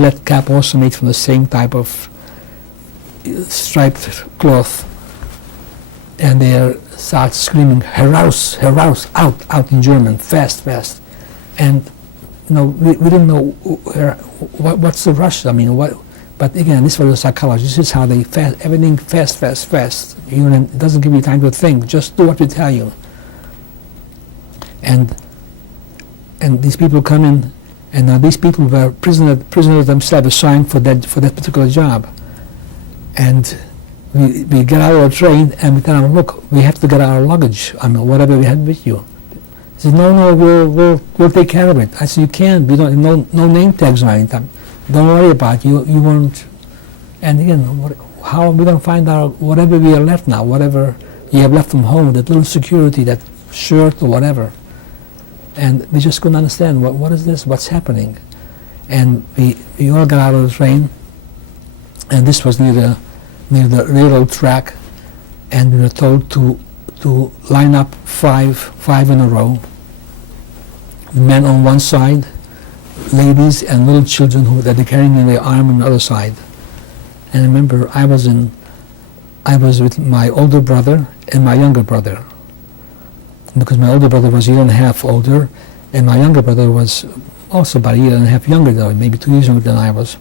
flat cap also made from the same type of striped cloth. And they start screaming, heraus, heraus, out in German, fast, fast. And we didn't know what's the rush. I mean, what? But again, this was a psychology. This is how they everything fast, fast, fast. It doesn't give you time to think. Just do what we tell you. And these people come in, and now these people were prisoners themselves, assigned for that particular job. And we get out of the train and we tell them, look, we have to get our luggage. I mean, whatever we had with you. He said, no, we'll take care of it. I said, you can't. We don't, no name tags or anything. Don't worry about it. You won't. And again, how are we going to find out whatever we are left now, whatever you have left from home, that little security, that shirt or whatever. And we just couldn't understand, what is this, what's happening? And we all got out of the train, and this was near the railroad track, and we were told to line up five in a row. Men on one side, ladies and little children that they're carrying in their arm on the other side. And I remember I was with my older brother and my younger brother, because my older brother was a year and a half older, and my younger brother was also about a year and a half younger than maybe 2 years younger than I was.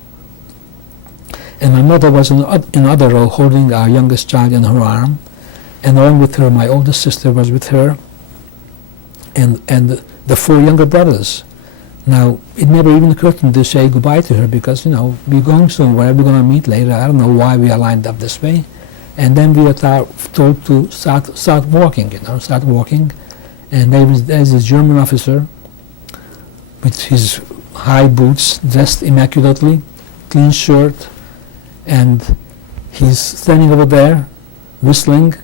And my mother was in the other row holding our youngest child in her arm, and along with her my oldest sister was with her, and the 4 younger brothers. Now, it never even occurred to me to say goodbye to her, because we're going somewhere, we're going to meet later. I don't know why we are lined up this way. And then we are told to start walking, start walking. And there's this German officer with his high boots, dressed immaculately, clean shirt, and he's standing over there, whistling,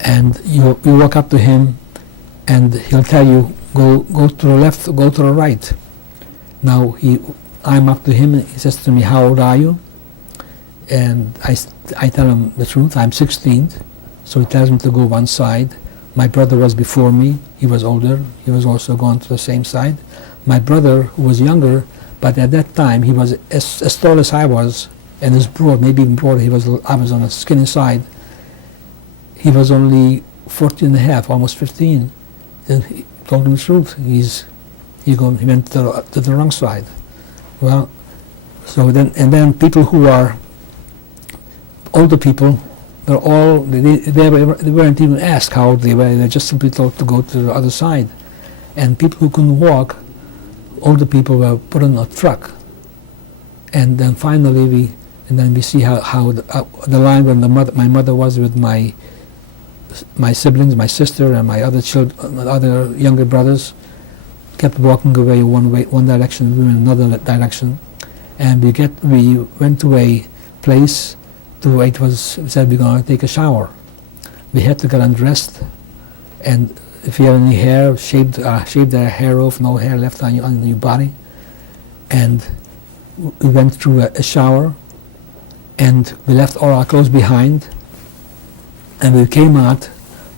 and you walk up to him, and he'll tell you, go to the left, go to the right. Now I'm up to him, and he says to me, how old are you? And I tell him the truth, I'm 16, so he tells me to go one side. My brother was before me, he was older, he was also going to the same side. My brother, who was younger, but at that time he was as tall as I was, and as broad, maybe even broader. I was on the skinny side. He was only 14 and a half, almost 15. And he told him the truth. He went to the wrong side. Well, so then people who are older people, they weren't even asked how old they were. They just simply told to go to the other side. And people who couldn't walk, older people, were put on a truck. And then finally we see how the line when my mother was with my siblings, my sister and my other younger brothers, kept walking away one direction, we went another direction, and we went to a place. It said we're going to take a shower. We had to get undressed, and if you had any hair, shaved our hair off, no hair left on your body, and we went through a shower, and we left all our clothes behind, and we came out,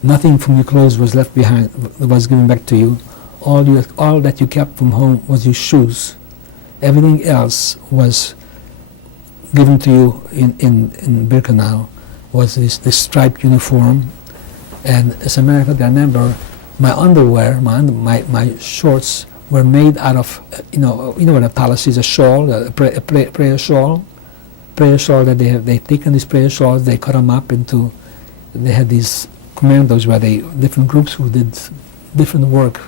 nothing from your clothes was left behind, was given back to you. All that you kept from home was your shoes. Everything else was given to you in Birkenau, was this striped uniform. And as a matter of fact, I remember my underwear, my shorts were made out of, you know what a talus is, a shawl, a prayer shawl that they've taken these prayer shawls, they cut them up into, they had these commandos where different groups who did different work,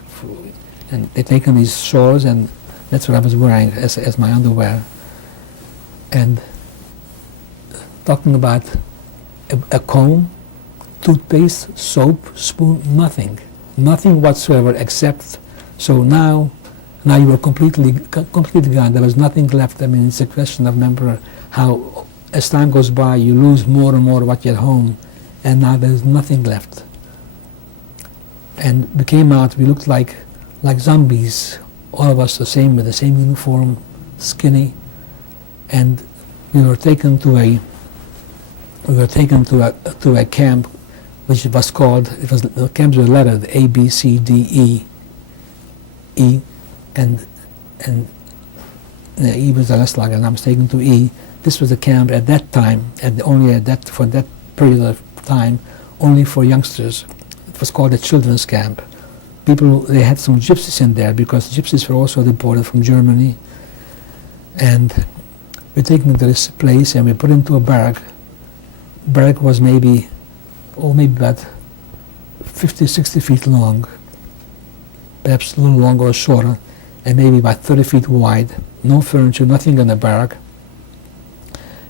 and they've taken these shawls, and that's what I was wearing as my underwear. And talking about a comb, toothpaste, soap, spoon, nothing whatsoever, except, so now you were completely gone. There was nothing left. I mean, it's a question of, remember how as time goes by you lose more and more what you had home, and now there's nothing left. And we came out, we looked like zombies, all of us the same, with the same uniform, skinny, and we were taken to a camp, which was called, the camps were lettered A, B, C, D, E, and E was the last lager, and I was taken to E. This was a camp at that time, for that period of time, only for youngsters. It was called a children's camp. They had some gypsies in there because gypsies were also deported from Germany. And we're taken to this place and we're put into a barrack. Barrack was maybe about 50, 60 feet long, perhaps a little longer or shorter, and maybe about 30 feet wide. No furniture, nothing in the barrack,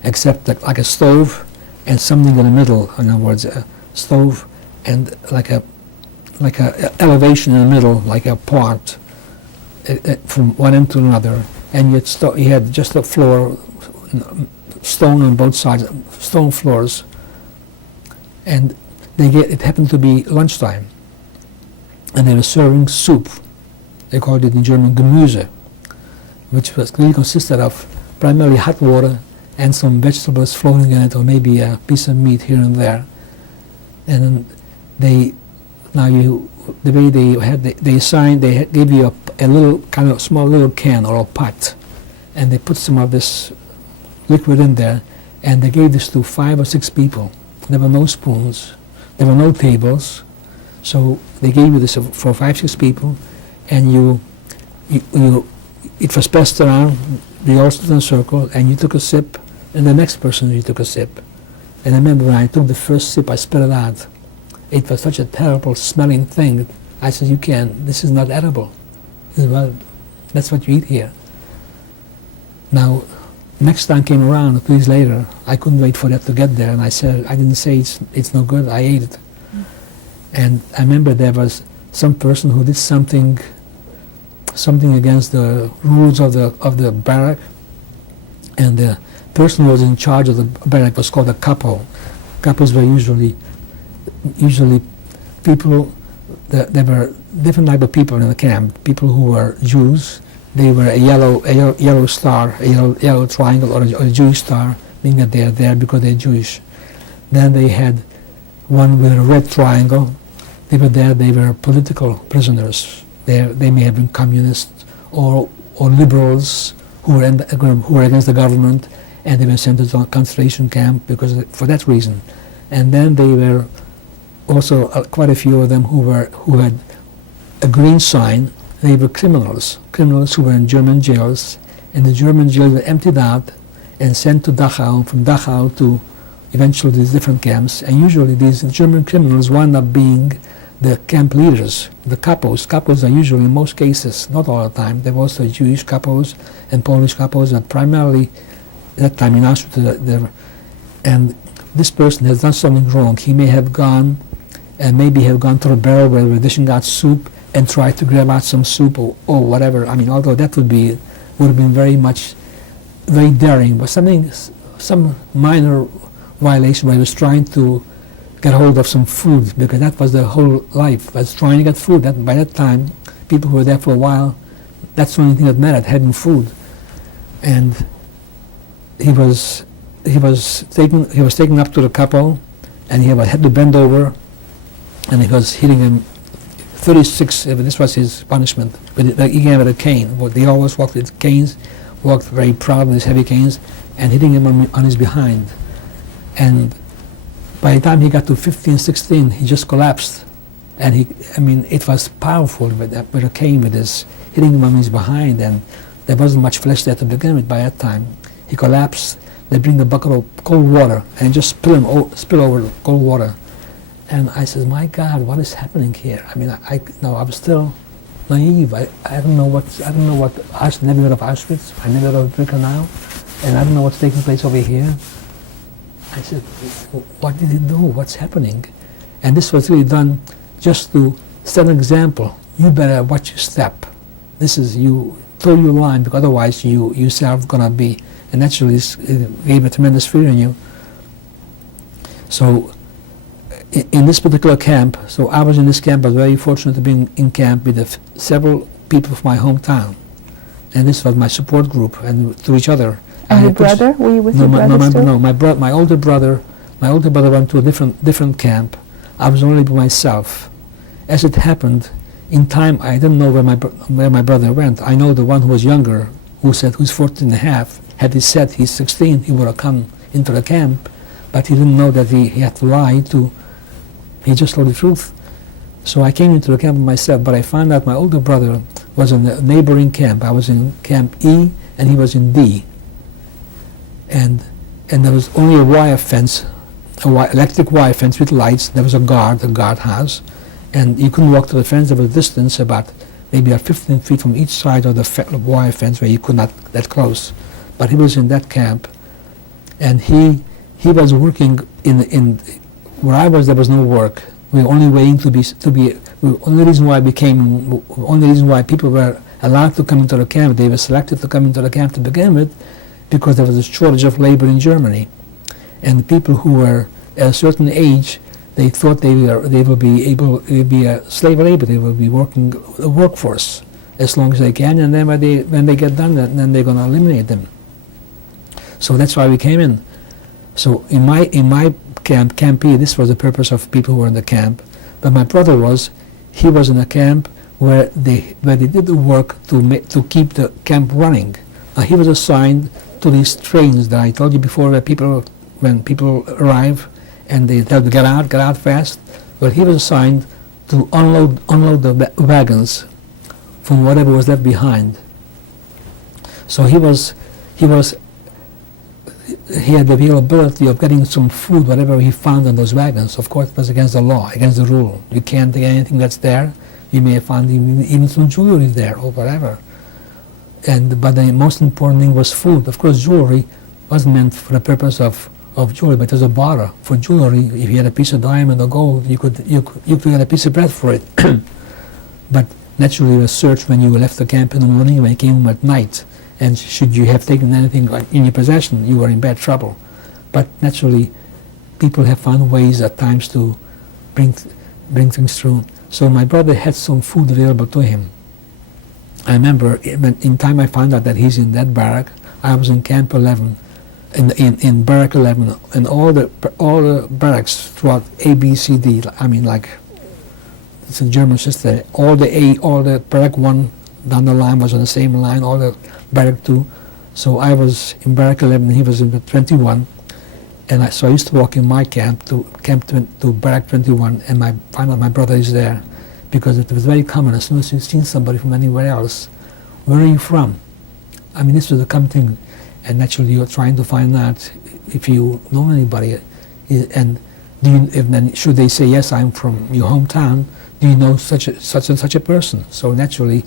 except like a stove and something in the middle. In other words, a stove and like a elevation in the middle, like a part from one end to another. And you had just a floor, stone on both sides, stone floors. And it happened to be lunchtime, and they were serving soup. They called it in German Gemüse, which really consisted of primarily hot water and some vegetables floating in it, or maybe a piece of meat here and there. And they gave you a little kind of small little can or a pot, and they put some of this liquid in there, and they gave this to 5 or 6 people. There were no spoons, there were no tables, so they gave you this for 5, 6 people, and it was passed around. We all stood in a circle, and you took a sip, and the next person you took a sip. And I remember when I took the first sip, I spit it out. It was such a terrible smelling thing. I said, this is not edible. He said, well, that's what you eat here. Now, next time came around, 2 days later, I couldn't wait for that to get there, and I didn't say it's no good, I ate it. And I remember there was some person who did something against the rules of the barrack, and the person who was in charge of the barrack was called a capo. Capos were usually people, there were different type of people in the camp. People who were Jews, they were a yellow star, a yellow triangle, or a Jewish star, meaning that they are there because they're Jewish. Then they had one with a red triangle. They were there, they were political prisoners. They may have been communists or liberals who were against the government, and they were sent to a concentration camp for that reason. And then they were also quite a few of them who had a green sign. They were criminals who were in German jails, and the German jails were emptied out and sent to Dachau, from Dachau to eventually these different camps. And usually these German criminals wound up being the camp leaders, the capos. Capos are usually, in most cases, not all the time, there were also Jewish capos and Polish capos, but primarily at that time in Auschwitz. And this person has done something wrong. He may have gone to a barrel where they were dishing out soup and tried to grab out some soup or whatever. I mean, although that would have been very daring, but some minor violation where he was trying to get hold of some food, because that was their whole life, was trying to get food. By that time, people who were there for a while, that's the only thing that mattered, having food. And he was taken up to the capo, and he had to bend over, and he was hitting him 36. This was his punishment. But he gave it a cane. They always walked with canes, walked very proud with his heavy canes, and hitting him on his behind. And by the time he got to 15, 16, he just collapsed. And it was powerful with a cane, with his hitting him on his behind, and there wasn't much flesh there to begin with by that time. He collapsed. They bring the bucket of cold water and just spill over the cold water. And I said, my God, what is happening here? I mean, I was still naive. I don't know what I never heard of Auschwitz. I never heard of Birkenau, and I don't know what's taking place over here. I said, what did he do? What's happening? And this was really done just to set an example. You better watch your step. This is you, toe your line, because otherwise you yourself gonna be, and naturally gave a tremendous fear in you. So in this particular camp, so I was in this camp. I was very fortunate to be in camp with several people from my hometown, and this was my support group, and to each other. And your brother? Were you with your brother still? No, my older brother went to a different camp. I was only by myself. As it happened, in time I didn't know where my brother went. I know the one who was younger who's 14 and a half, had he said he's 16, he would have come into the camp, but he didn't know that he had to lie he just told the truth. So I came into the camp myself, but I found out my older brother was in a neighboring camp. I was in Camp E, and he was in D. And there was only a wire fence, electric wire fence with lights. There was a guardhouse, and you couldn't walk to the fence. There was a distance about maybe 15 feet from each side of the wire fence where you could not that close. But he was in that camp, and he was working in where I was. There was no work. We were only waiting to be. The only reason why people were allowed to come into the camp, they were selected to come into the camp to begin with, because there was a shortage of labor in Germany, and people who were at a certain age, they thought they would be a slave labor. They would be working the workforce as long as they can, and then when they get done, then they're going to eliminate them. So that's why we came in. So in my camp, Camp E, this was the purpose of people who were in the camp. But my brother was in a camp where they did the work to keep the camp running. He was assigned to these trains that I told you before, where when people arrive and they tell them to get out fast. Well, he was assigned to unload the wagons from whatever was left behind. So he had the availability of getting some food, whatever he found on those wagons. Of course, it was against the law, against the rule. You can't take anything that's there. You may have found even some jewelry there or whatever. But the most important thing was food. Of course, jewelry wasn't meant for the purpose of jewelry, but it was a barter for jewelry. If you had a piece of diamond or gold, you could get a piece of bread for it. But naturally, it was searched when you left the camp in the morning, when you came home at night. And should you have taken anything in your possession, you were in bad trouble. But naturally, people have found ways at times to bring things through. So my brother had some food available to him. I remember in time I found out that he's in that barrack. I was in Camp 11, in Barrack 11, and all the barracks throughout A, B, C, D. I mean, like it's a German system. All the Barrack 1 down the line was on the same line. All the Barrack 2. So I was in Barrack 11, he was in the 21, and so I used to walk in my camp to Barrack 21, and find out my brother is there, because it was very common. As soon as you've seen somebody from anywhere else, where are you from? I mean, this was a common thing, and naturally you're trying to find out if you know anybody, and then should they say, yes, I'm from your hometown, do you know such and such a person? So naturally,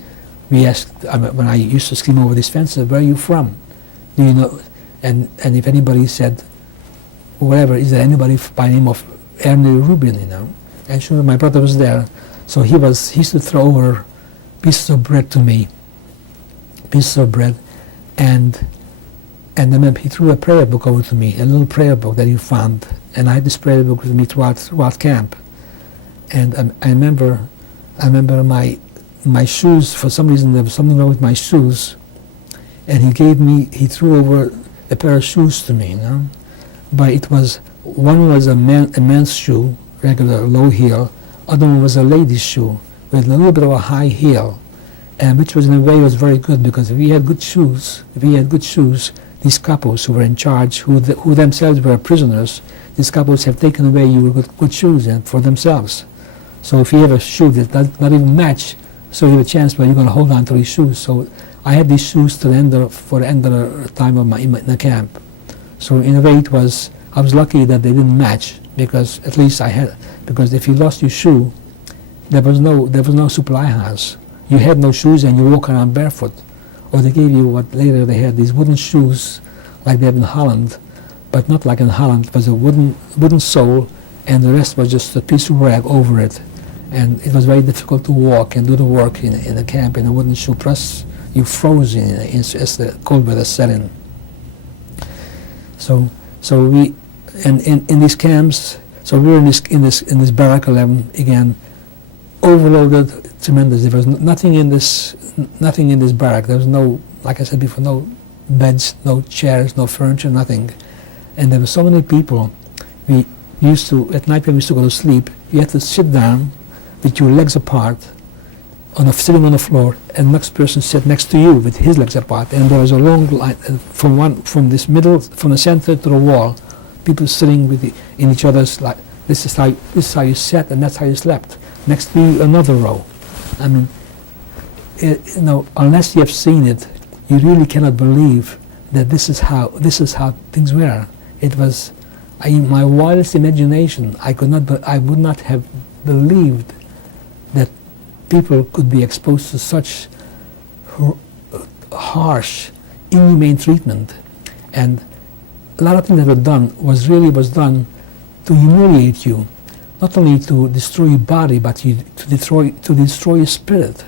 we asked, when I used to scream over these fences, where are you from? Do you know? And if anybody said, whatever, is there anybody by the name of Rubin, And sure, my brother was there. So he used to throw over pieces of bread to me, and then he threw a prayer book over to me, a little prayer book that he found, and I had this prayer book with me throughout camp. And I remember my shoes, for some reason there was something wrong with my shoes, and he threw over a pair of shoes to me, But one was a man's shoe, regular low heel, other one was a lady's shoe with a little bit of a high heel, and which was in a way was very good, because if we had good shoes, these couples who were in charge, who themselves were prisoners, these couples have taken away your good shoes and for themselves. So if you have a shoe that does not even match, so you have a chance where you're going to hold on to these shoes. So I had these shoes for the end of the time of in the camp. So in a way I was lucky that they didn't match, because at least because if you lost your shoe, there was no supply house. You had no shoes and you walk around barefoot. Or they gave you what later they had, these wooden shoes like they have in Holland, but not like in Holland. It was a wooden sole, and the rest was just a piece of rag over it. And it was very difficult to walk and do the work in the camp in a wooden shoe. Plus, you froze as the cold weather set in. So we, and in these camps, so we were in this Barrack 11 again, overloaded, tremendous. There was nothing in this barrack. There was no, like I said before, no beds, no chairs, no furniture, nothing. And there were so many people. We used to, at night when we used to go to sleep, you had to sit down with your legs apart sitting on the floor, and the next person sat next to you with his legs apart, and there was a long line from the center to the wall, people sitting in each other's like this is how you sat, and that's how you slept. Next to you, another row. I mean, unless you have seen it, you really cannot believe that this is how things were. It was, in my wildest imagination, I would not have believed that people could be exposed to such harsh, inhumane treatment. And a lot of things that were done was done to humiliate you, not only to destroy your body, but to destroy your spirit.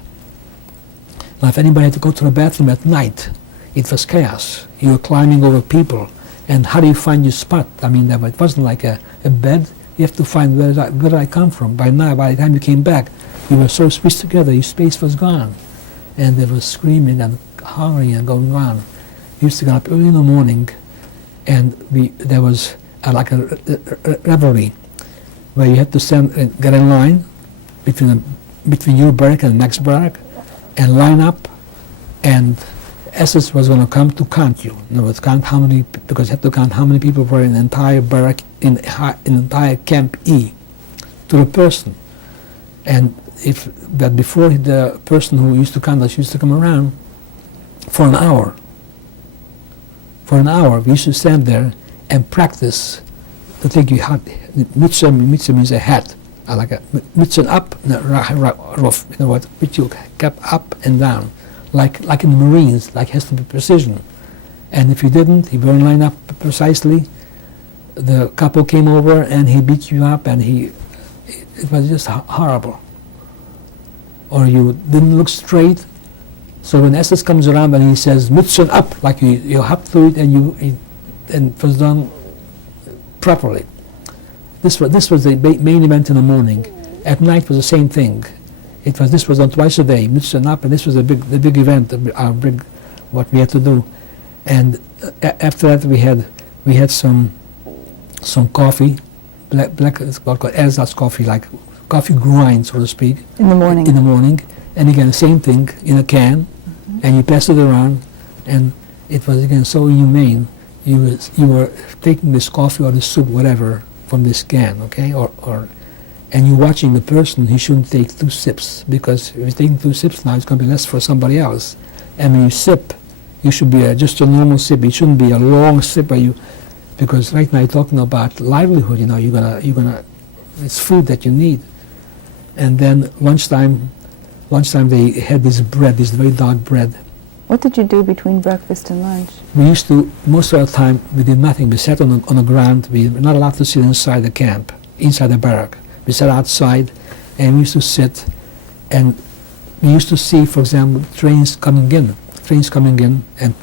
Now, if anybody had to go to the bathroom at night, it was chaos. You were climbing over people, and how do you find your spot? I mean, it wasn't like a bed. You have to find where did I come from. By the time you came back, you were so squeezed together, your space was gone. And there was screaming and hollering and going on. We used to get up early in the morning, and there was like a revelry, where you had to get in line between your barrack and the next barrack, and line up, and SS was going to come to count you. In other words, because you had to count how many people were in the entire barrack, in the entire Camp E, to the person. And but before the person who used to count us used to come around for an hour. For an hour, we used to stand there and practice to take your hat. Mütze means a hat, like a mützen up, rough, which you kept up and down, like in the Marines, like has to be precision. And if you didn't, you weren't lined up precisely, the couple came over and he beat you up, and it was just horrible. Or you didn't look straight. So when SS comes around and he says "Mützen up," like you hop through it, and it was done properly. This was the main event in the morning. At night was the same thing. This was done twice a day, Mützen up, and this was the big event, what we had to do. And after that we had some coffee, black it's called ersatz coffee, like coffee grind, so to speak. In the morning. In the morning, and again the same thing in a can, and you pass it around, and it was again so inhumane. You were taking this coffee or the soup, whatever, from this can, okay, and you're watching the person. He shouldn't take 2 sips, because if you're taking 2 sips now, it's going to be less for somebody else. And when you sip, you should be just a normal sip. It shouldn't be a long sip because right now you're talking about livelihood. You're gonna, it's food that you need. And then lunchtime they had this bread, this very dark bread. What did you do between breakfast and lunch? We used to, most of the time, we did nothing. We sat on the ground. We were not allowed to sit inside the camp, inside the barrack. We sat outside, and we used to sit, and we used to see, for example, trains coming in, and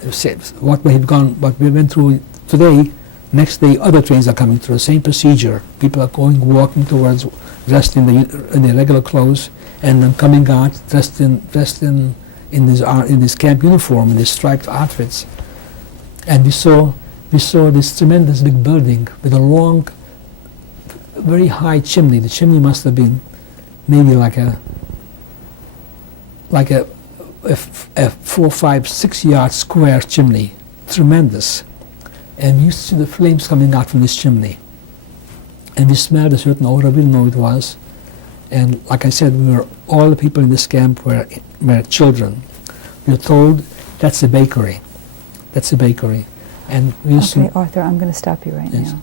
what we went through today. Next day, other trains are coming through, the same procedure. People are walking towards, dressed in their regular clothes, and then coming out dressed in this camp uniform, in these striped outfits. And we saw this tremendous big building with a long, very high chimney. The chimney must have been maybe like a 4, 5, 6 yard square chimney, tremendous. And you see the flames coming out from this chimney. And we smelled a certain odor, we didn't know what it was. And like I said, all the people in this camp were children. We were told, that's a bakery. That's a bakery. And we used Okay, Arthur, I'm going to stop you right yes. now.